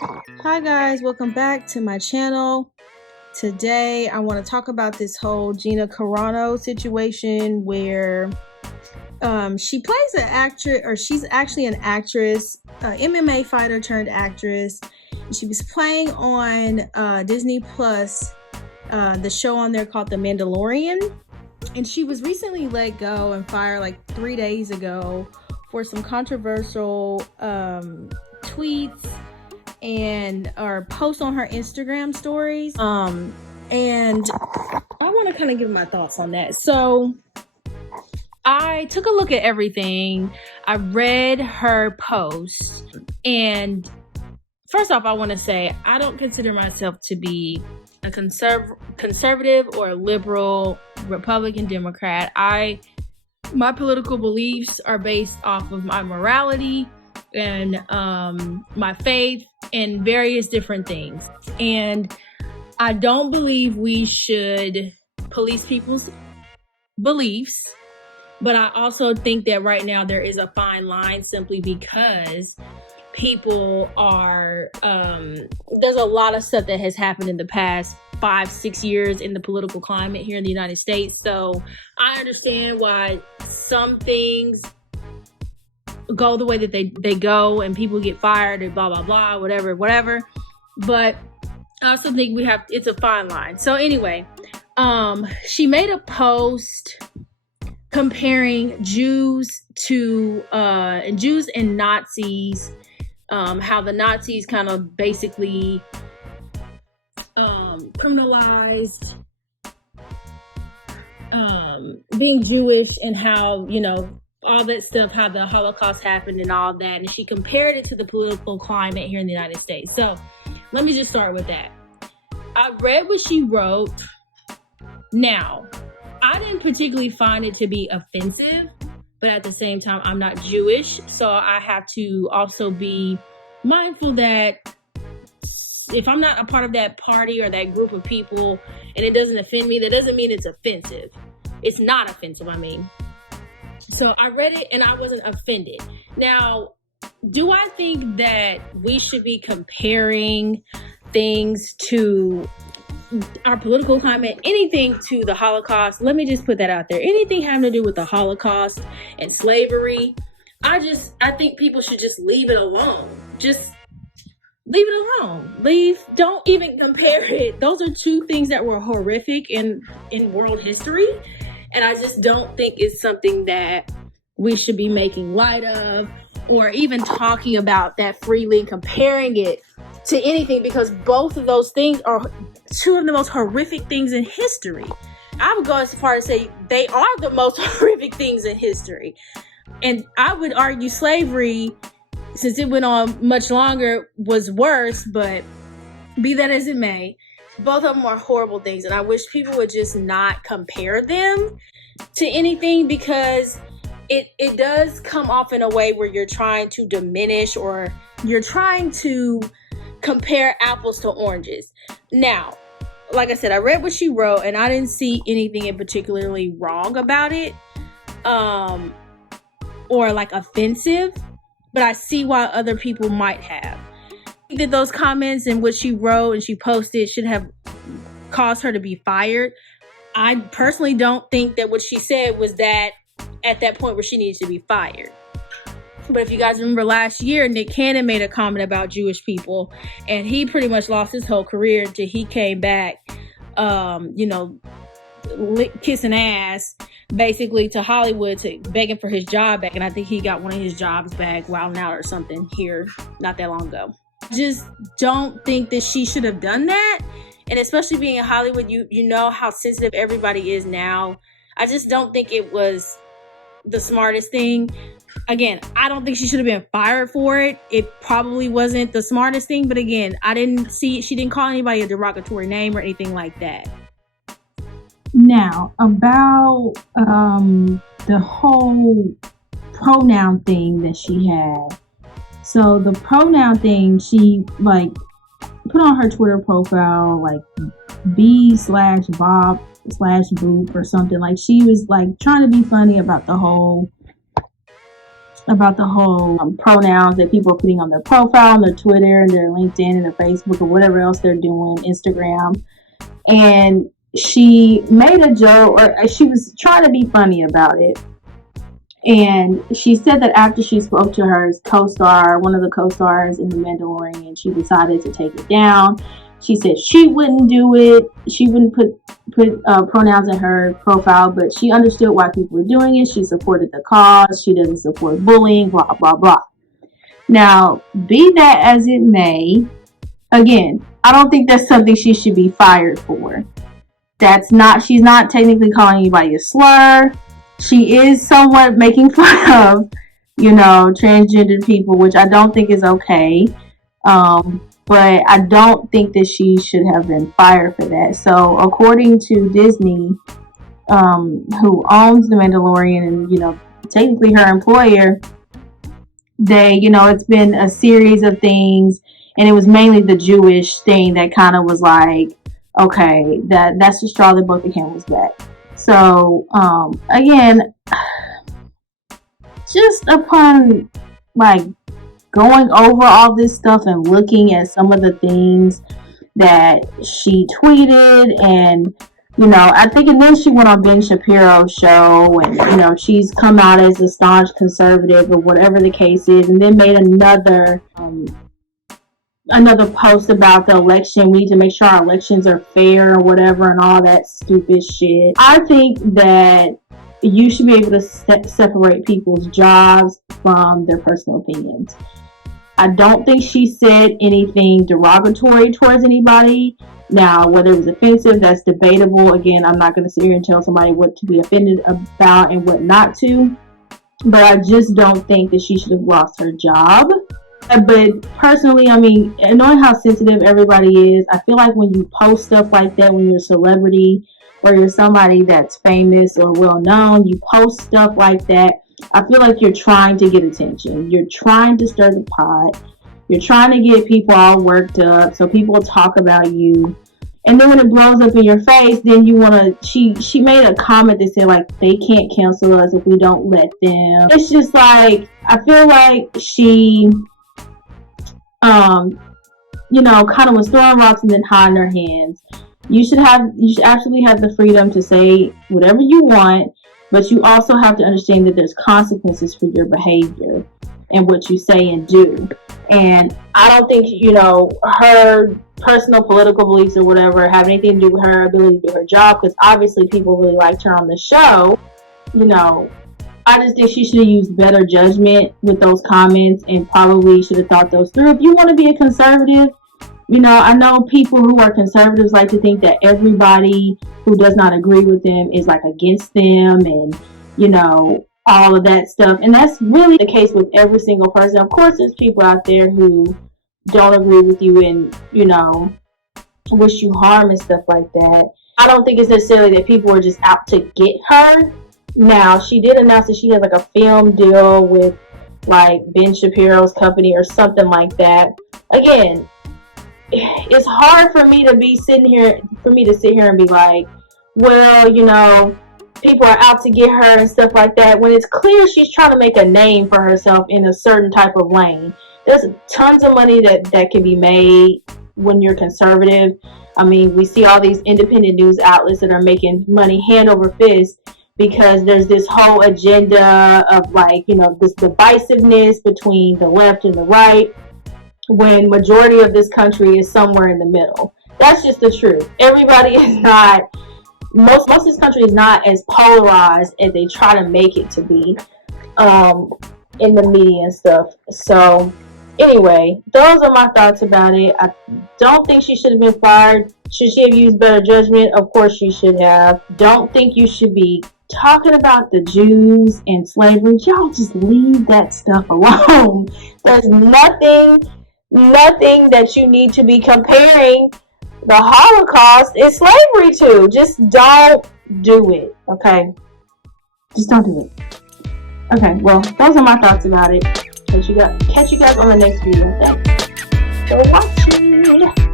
Hi guys, welcome back to my channel. Today I want to talk about this whole Gina Carano situation where she plays an actress, or she's actually an actress, MMA fighter turned actress. She was playing on Disney Plus, the show on there called The Mandalorian, and she was recently let go and fired like 3 days ago for some controversial tweets and or posts on her Instagram stories. And I want to kind of give my thoughts on that. So I took a look at everything. I read her posts, and first off, I want to say I don't consider myself to be a conservative or a liberal, Republican, Democrat. My political beliefs are based off of my morality and my faith and various different things. And I don't believe we should police people's beliefs, but I also think that right now there is a fine line, simply because people are there's a lot of stuff that has happened in the past 5-6 years in the political climate here in the United States. So I understand why some things go the way that they go and people get fired and blah blah blah, whatever, but I also think it's a fine line. So anyway, she made a post comparing Jews and Nazis, how the Nazis kind of basically criminalized being Jewish, and how, all that stuff, how the Holocaust happened and all that. And she compared it to the political climate here in the United States. So let me just start with that. I read what she wrote. Now, I didn't particularly find it to be offensive, but at the same time, I'm not Jewish. So I have to also be mindful that if I'm not a part of that party or that group of people and it doesn't offend me, that doesn't mean it's offensive. It's not offensive, I mean. So I read it and I wasn't offended. Now, do I think that we should be comparing things to our political climate, anything to the Holocaust? Let me just put that out there. Anything having to do with the Holocaust and slavery, I think people should just leave it alone. Just leave it alone. Don't even compare it. Those are two things that were horrific in world history. And I just don't think it's something that we should be making light of, or even talking about that freely and comparing it to anything, because both of those things are two of the most horrific things in history. I would go as far as say they are the most horrific things in history. And I would argue slavery, since it went on much longer, was worse, but be that as it may, both of them are horrible things. And I wish people would just not compare them to anything, because it does come off in a way where you're trying to diminish, or you're trying to compare apples to oranges. Now, like I said, I read what she wrote and I didn't see anything in particularly wrong about it, or like offensive, but I see why other people might have. I think that those comments and what she wrote and she posted should have caused her to be fired. I personally don't think that what she said was that at that point where she needs to be fired. But if you guys remember last year, Nick Cannon made a comment about Jewish people, and he pretty much lost his whole career until he came back, kissing ass basically to Hollywood, begging for his job back. And I think he got one of his jobs back, wilding out or something, here not that long ago. Just don't think that she should have done that. And especially being in Hollywood, you know how sensitive everybody is now. I just don't think it was the smartest thing. Again, I don't think she should have been fired for it. It probably wasn't the smartest thing, but again, I didn't see, she didn't call anybody a derogatory name or anything like that. Now, about the whole pronoun thing that she had. So the pronoun thing, she like put on her Twitter profile like B/Bob/Boop or something. Like she was like trying to be funny about the whole about the whole pronouns that people are putting on their profile, on their Twitter, and their LinkedIn, and their Facebook, or whatever else they're doing, Instagram. And she made a joke, or she was trying to be funny about it. And she said that after she spoke to her co-star, one of the co-stars in The Mandalorian, she decided to take it down. She said she wouldn't do it. She wouldn't put pronouns in her profile, but she understood why people were doing it. She supported the cause. She doesn't support bullying, blah, blah, blah. Now, be that as it may, again, I don't think that's something she should be fired for. She's not technically calling anybody a slur. She is somewhat making fun of, transgender people, which I don't think is okay. But I don't think that she should have been fired for that. So according to Disney, who owns The Mandalorian and, technically her employer, it's been a series of things, and it was mainly the Jewish thing that kind of was like, okay, that's the straw that broke the camel's back. So, again, just upon, going over all this stuff and looking at some of the things that she tweeted, and I think, and then she went on Ben Shapiro's show, and she's come out as a staunch conservative or whatever the case is, and then made another post about the election. We need to make sure our elections are fair or whatever, and all that stupid shit. I think that you should be able to separate people's jobs from their personal opinions. I don't think she said anything derogatory towards anybody. Now, whether it was offensive, that's debatable. Again, I'm not going to sit here and tell somebody what to be offended about and what not to. But I just don't think that she should have lost her job. But personally, knowing how sensitive everybody is, I feel like when you post stuff like that, when you're a celebrity or you're somebody that's famous or well known, you post stuff like that, I feel like you're trying to get attention. You're trying to stir the pot. You're trying to get people all worked up so people talk about you. And then when it blows up in your face, then you want to... She made a comment that said, they can't cancel us if we don't let them. It's just I feel like she... kind of was throwing rocks and then hiding her hands. You should absolutely have the freedom to say whatever you want, but you also have to understand that there's consequences for your behavior and what you say and do. And I don't think, her personal political beliefs or whatever have anything to do with her ability to do her job, because obviously people really liked her on the show. I just think she should have used better judgment with those comments and probably should have thought those through. If you want to be a conservative, I know people who are conservatives like to think that everybody who does not agree with them is against them and, all of that stuff. And that's really the case with every single person. Of course, there's people out there who don't agree with you and, wish you harm and stuff like that. I don't think it's necessarily that people are just out to get her. Now, she did announce that she has a film deal with Ben Shapiro's company or something like that. Again, it's hard for me to sit here and be like, well, people are out to get her and stuff like that, when it's clear she's trying to make a name for herself in a certain type of lane. There's tons of money that can be made when you're conservative. We see all these independent news outlets that are making money hand over fist because there's this whole agenda of this divisiveness between the left and the right, when majority of this country is somewhere in the middle. That's just the truth. Everybody is not... Most of this country is not as polarized as they try to make it to be in the media and stuff. So anyway, those are my thoughts about it. I don't think she should have been fired. Should she have used better judgment? Of course she should have. Don't think you should be talking about the Jews and slavery. Y'all just leave that stuff alone. There's nothing that you need to be comparing the Holocaust and slavery to. Just don't do it, okay? Just don't do it. Okay, well, those are my thoughts about it. Catch you guys on the next video. Thanks for watching.